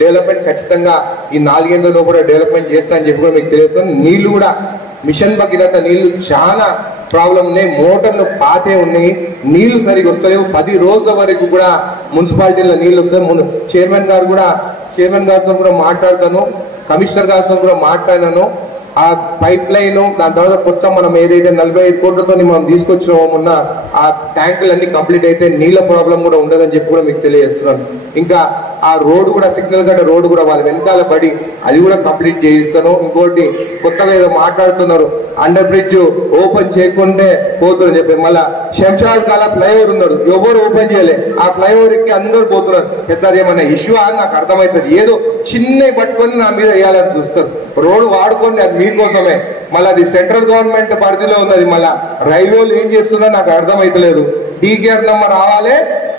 Development ఖచ్చితంగా ఈ 4 ఏళ్లలో కూడా డెవలప్మెంట్ చేస్తా అని చెప్పి కూడా మీకు తెలియజేస్తాను. నీళ్లు కూడా మిషన్ భగీరథ నీళ్లు చాలా ప్రాబ్లం ఉన్నాయి, మోటార్లు పాతే ఉన్నాయి, నీళ్లు సరిగా వస్తలేవు. 10 రోజుల వరకు కూడా మున్సిపాలిటీలో నీళ్లు వస్తాయి. ముందు చైర్మన్ గారితో కూడా మాట్లాడతాను, కమిషనర్ గారితో కూడా మాట్లాడాను. ఆ పైప్ లైన్ దాని తర్వాత కొత్త మనం ఏదైతే 45 కోట్లతో మనం తీసుకొచ్చినామో మొన్న ఆ ట్యాంకులన్నీ కంప్లీట్ అయితే నీళ్ళ ప్రాబ్లం కూడా ఉండదని చెప్పి కూడా మీకు తెలియజేస్తున్నాను. ఇంకా ఆ రోడ్డు కూడా సిగ్నల్ గడ్డ రోడ్డు కూడా వాళ్ళ వెనకాల పడి అది కూడా కంప్లీట్ చేయిస్తాను. ఇంకోటి కొత్తగా ఏదో మాట్లాడుతున్నారు, అండర్ బ్రిడ్జ్ ఓపెన్ చేయకుంటే పోతున్నారు చెప్పి. మళ్ళా శంషాబాద్ కాల ఫ్లైఓవర్ ఉన్నాడు, ఎవరు ఓపెన్ చేయలే, ఆ ఫ్లైఓవర్ ఎక్కి అందరూ పోతున్నారు. పెద్దది ఏమన్నా ఇష్యూ అని నాకు అర్థమవుతుంది. ఏదో చిన్న పట్టుకొని నా మీద వేయాలని చూస్తారు. రోడ్డు వాడుకొని అది మీకోసమే, మళ్ళీ అది సెంట్రల్ గవర్నమెంట్ పరిధిలో ఉన్నది. మళ్ళీ రైల్వేలు ఏం చేస్తున్నా నాకు అర్థమైతలేదు. డీకేఆర్ నెంబర్ రావాలి,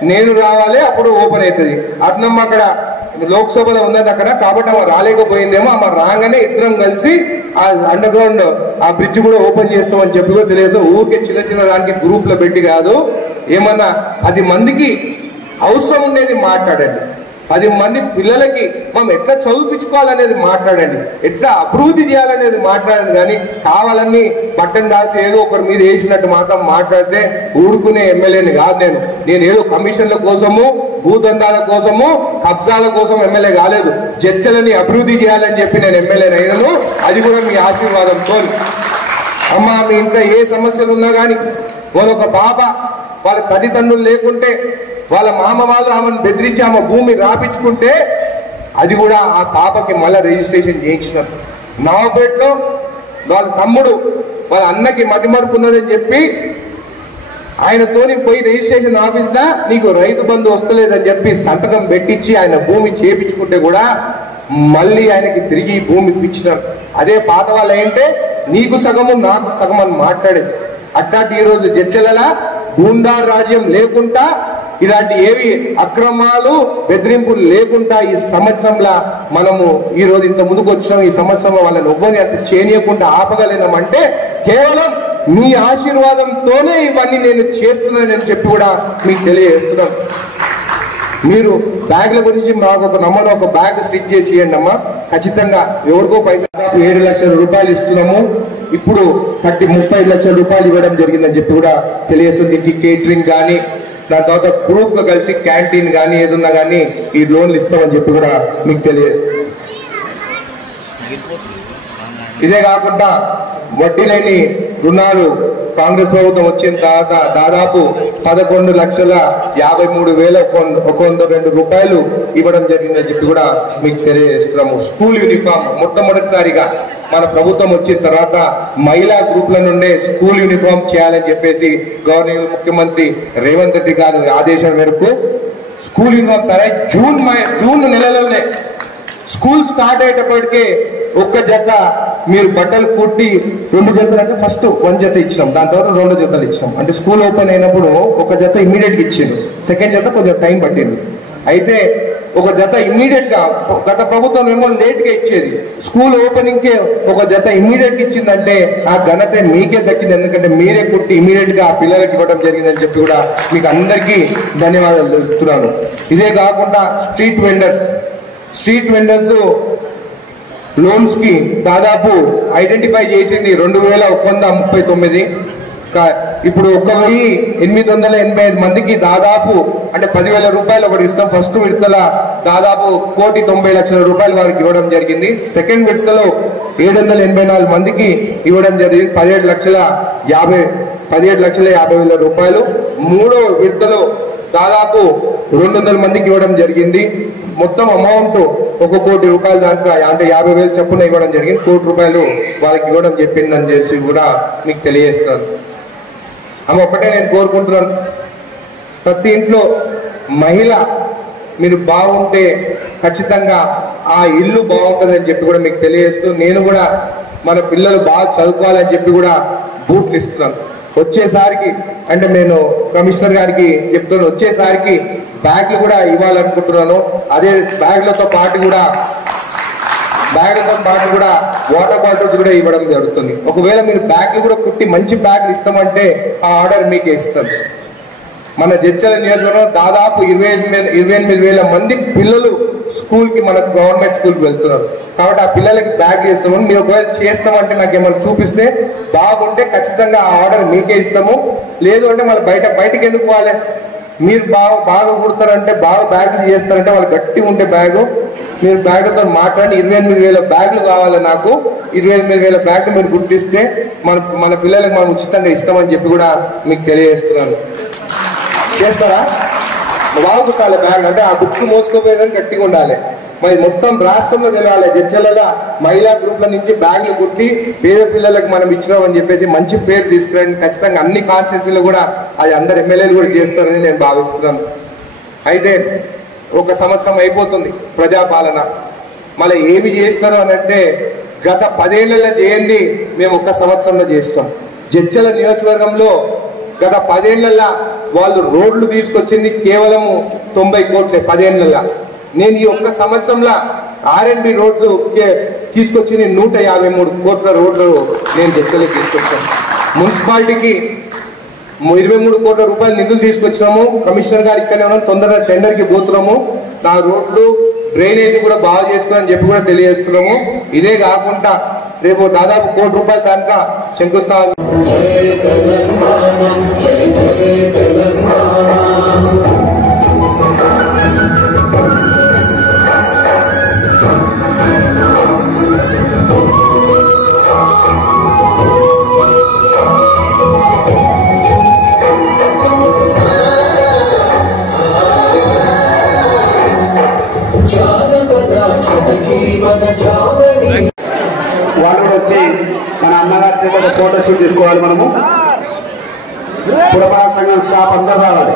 నేను రావాలి, అప్పుడు ఓపెన్ అవుతుంది. అట్నమ్మ అక్కడ లోక్సభలో ఉన్నది అక్కడ, కాబట్టి ఆమె రాలేకపోయిందేమో. ఆమె రాగానే ఇద్దరం కలిసి ఆ అండర్ గ్రౌండ్ ఆ బ్రిడ్జ్ కూడా ఓపెన్ చేస్తామని చెప్పి కూడా తెలియదు. ఊరికే చిన్న దానికి గ్రూప్లో పెట్టి కాదు, ఏమన్నా 10 మందికి అవసరం ఉండేది మాట్లాడండి. 10 మంది పిల్లలకి మనం ఎట్లా చదివించుకోవాలనేది మాట్లాడండి, ఎట్లా అభివృద్ధి చేయాలనేది మాట్లాడండి. కానీ కావాలని బట్టన్ దాల్చి ఏదో ఒకరి మీద వేసినట్టు మాత్రం మాట్లాడితే ఊరుకునే ఎమ్మెల్యేని కాదు. నేను ఏదో కమిషన్ల కోసము, భూదందాల కోసము, కబ్జాల కోసం ఎమ్మెల్యే కాలేదు. జడ్చలని అభివృద్ధి చేయాలని చెప్పి నేను ఎమ్మెల్యేని అయినను. అది కూడా మీ ఆశీర్వాదంతో. అమ్మ, మీ ఇంట్లో ఏ సమస్యలు ఉన్నా కానీ, వాళ్ళొక పాప వాళ్ళ తల్లిదండ్రులు లేకుంటే వాళ్ళ మామ వాళ్ళు ఆమెను బెదిరించి ఆమె భూమి రాపించుకుంటే అది కూడా ఆ పాపకి మళ్ళీ రిజిస్ట్రేషన్ చేయించినారు. నవాపేటలో వాళ్ళ తమ్ముడు వాళ్ళ అన్నకి మతిమరుపు ఉన్నదని చెప్పి ఆయనతోని పోయి రిజిస్ట్రేషన్ ఆఫీస్లో నీకు రైతు బంధు వస్తలేదని చెప్పి సంతకం పెట్టించి ఆయన భూమి చేపించుకుంటే కూడా మళ్ళీ ఆయనకి తిరిగి భూమి ఇప్పించినారు. అదే పాత వాళ్ళు ఏంటంటే నీకు సగము నాకు సగం అని మాట్లాడేది. అట్లాంటి ఈరోజు జడ్చలలా గూండా రాజ్యం లేకుండా, ఇలాంటి ఏవి అక్రమాలు బెదిరింపులు లేకుండా ఈ సంవత్సరంలో మనము ఈ రోజు ఇంత ముందుకు వచ్చినాం. ఈ సంవత్సరంలో వాళ్ళని ఒవ్వని అంత చేయకుండా ఆపగలిగినామంటే కేవలం మీ ఆశీర్వాదంతోనే ఇవన్నీ నేను చేస్తున్నానని చెప్పి కూడా మీకు తెలియజేస్తున్నాను. మీరు బ్యాగ్ల గురించి మాకు ఒక నమ్మను, ఒక బ్యాగ్ స్టిచ్ చేసి ఇవ్వండి అమ్మా. ఖచ్చితంగా ఎవరికో పైసా 7 లక్షల రూపాయలు ఇస్తున్నాము. ఇప్పుడు 30 లక్షల రూపాయలు ఇవ్వడం జరిగిందని చెప్పి కూడా తెలియజేస్తుంది. దీనికి కేటరింగ్ కానీ, దాని తర్వాత గ్రూప్ గా కలిసి క్యాంటీన్ కానీ ఏదున్నా కానీ ఈ లోన్లు ఇస్తామని చెప్పి కూడా మీకు తెలియదు. ఇదే కాకుండా వడ్డీ లేని రుణాలు కాంగ్రెస్ ప్రభుత్వం వచ్చిన తర్వాత దాదాపు 11,53,102 రూపాయలు ఇవ్వడం జరిగిందని చెప్పి కూడా మీకు తెలియజేస్తున్నాము. స్కూల్ యూనిఫామ్ మొట్టమొదటిసారిగా మన ప్రభుత్వం వచ్చిన తర్వాత మహిళా గ్రూప్ల నుండే స్కూల్ యూనిఫామ్ చేయాలని చెప్పేసి గవర్నర్ ముఖ్యమంత్రి రేవంత్ రెడ్డి గారి ఆదేశం మేరకు స్కూల్ యూనిఫామ్ జూన్ నెలలోనే స్కూల్ స్టార్ట్ అయ్యేటప్పటికే ఒక్క జత మీరు బట్టలు కుట్టి 2 జతలు అంటే ఫస్ట్ 1 జత ఇచ్చినాం, దాని తర్వాత 2 జతలు ఇచ్చినాం. అంటే స్కూల్ ఓపెన్ అయినప్పుడు ఒక జత ఇమ్మీడియట్గా ఇచ్చిండు, సెకండ్ జత కొంచెం టైం పట్టింది. అయితే ఒక జత ఇమ్మీడియట్ గా గత ప్రభుత్వం ఏమో లేట్ గా ఇచ్చేది, స్కూల్ ఓపెనింగ్ కే ఒక జత ఇమ్మీడియట్ ఇచ్చిందంటే ఆ ఘనత మీకే దక్కింది. ఎందుకంటే మీరే కుట్టి ఇమ్మీడియట్ గా ఆ పిల్లలకి ఇవ్వడం జరిగిందని చెప్పి కూడా మీకు అందరికీ ధన్యవాదాలు తెలుపుతున్నాను. ఇదే కాకుండా స్ట్రీట్ వెండర్స్ లోన్స్ కి దాదాపు ఐడెంటిఫై చేసింది 2,139. ఇప్పుడు 1,885 మందికి దాదాపు అంటే 10,000 రూపాయలు ఒకటి ఇస్తాం. ఫస్ట్ విడతల దాదాపు 1,90,00,000 రూపాయలు వారికి ఇవ్వడం జరిగింది. సెకండ్ విడతలో 784 మందికి ఇవ్వడం జరిగింది 17,50,000 రూపాయలు. మూడో విడతలో దాదాపు 200 మందికి ఇవ్వడం జరిగింది. మొత్తం అమౌంట్ 1 కోటి రూపాయలు దాంట్లో అంటే 50,000 చొప్పున ఇవ్వడం జరిగింది. 1 కోటి రూపాయలు వాళ్ళకి ఇవ్వడం చెప్పిందని చెప్పి కూడా మీకు తెలియజేస్తున్నాను. అమ్మ, ఒకటే నేను కోరుకుంటున్నాను, ప్రతి ఇంట్లో మహిళ మీరు బాగుంటే ఖచ్చితంగా ఆ ఇల్లు బాగుంటుందని చెప్పి కూడా మీకు తెలియజేస్తూ, నేను కూడా మన పిల్లలు బాగా చదువుకోవాలని చెప్పి కూడా బూట్లు ఇస్తున్నాను. వచ్చేసారికి అంటే నేను కమిషనర్ గారికి చెప్తున్నాను, వచ్చేసారికి బ్యాగ్లు కూడా ఇవ్వాలనుకుంటున్నాను. అదే బ్యాగ్లతో పాటు కూడా వాటర్ బాటిల్స్ కూడా ఇవ్వడం జరుగుతుంది. ఒకవేళ మీరు బ్యాగ్లు కూడా కుట్టి మంచి బ్యాగ్లు ఇస్తామంటే ఆ ఆర్డర్ మీకే ఇస్తాం. మన జడ్చల నియోజకవర్గంలో దాదాపు 28,000 మంది పిల్లలు స్కూల్కి మన గవర్నమెంట్ స్కూల్కి వెళ్తున్నారు కాబట్టి ఆ పిల్లలకి బ్యాగ్ చేస్తాము. మీరు ఒకవేళ చేస్తామంటే నాకు ఏమైనా చూపిస్తే బాగుంటే ఖచ్చితంగా ఆ ఆర్డర్ మీకే ఇస్తాము. లేదు అంటే మళ్ళీ బయటకి ఎందుకు పోవాలి? మీరు బాగా కుడతారంటే బాగా బ్యాగులు చేస్తారంటే వాళ్ళు గట్టిగా ఉంటే బ్యాగు మీరు బ్యాగుతో మాట్లాడి 28,000 బ్యాగులు కావాలి నాకు. 28,000 బ్యాగులు మీరు గుర్తిస్తే మన పిల్లలకు మనం ఉచితంగా ఇస్తామని చెప్పి కూడా మీకు తెలియజేస్తున్నాను. చేస్తారా? బాగా కుట్టాలి బ్యాగ్ అంటే ఆ బుక్స్ మోసుకోపోయేదని గట్టిగా ఉండాలి. మరి మొత్తం రాష్ట్రంలో తెలియాలి. జడ్చలలో మహిళా గ్రూప్ల నుంచి బ్యాగులు కుట్టి పేద పిల్లలకు మనం ఇచ్చినామని చెప్పేసి మంచి పేరు తీసుకురండి. ఖచ్చితంగా అన్ని కాన్స్టిట్యూన్సీలో కూడా అది అందరు ఎమ్మెల్యేలు కూడా చేస్తారని నేను భావిస్తున్నాను. అయితే ఒక సంవత్సరం అయిపోతుంది ప్రజాపాలన, మళ్ళీ ఏమి చేస్తున్నారు అని అంటే గత 10 ఏళ్లలో చేయండి మేము 1 సంవత్సరంలో చేస్తాం. జడ్చల నియోజకవర్గంలో గత 10 ఏళ్లలో వాళ్ళు రోడ్లు తీసుకొచ్చింది కేవలం 90 కోట్లే 10 ఏళ్లలో. నేను ఈ 1 సంవత్సరంలో R&B రోడ్లు తీసుకొచ్చింది 153 కోట్ల రోడ్లు నేను జడ్చలకు తీసుకొచ్చాను. మున్సిపాలిటీకి 23 కోట్ల రూపాయలు నిధులు తీసుకొచ్చాము. కమిషనర్ గారు ఇక్కడనే ఉన్నాం, తొందరగా టెండర్కి పోతున్నాము. నా రోడ్లు డ్రైనేజ్ కూడా బాగా చేసుకోవాలని చెప్పి కూడా తెలియజేస్తున్నాము. ఇదే కాకుండా రేపు దాదాపు 1 కోటి రూపాయల దాకా శంకుస్థాపన. వాళ్ళు వచ్చి మన అమ్మగారి చేత ఫోటో షూట్ తీసుకోవాలి. మనము పురపాలక సంఘం స్టాఫ్ అందరూ రావాలి.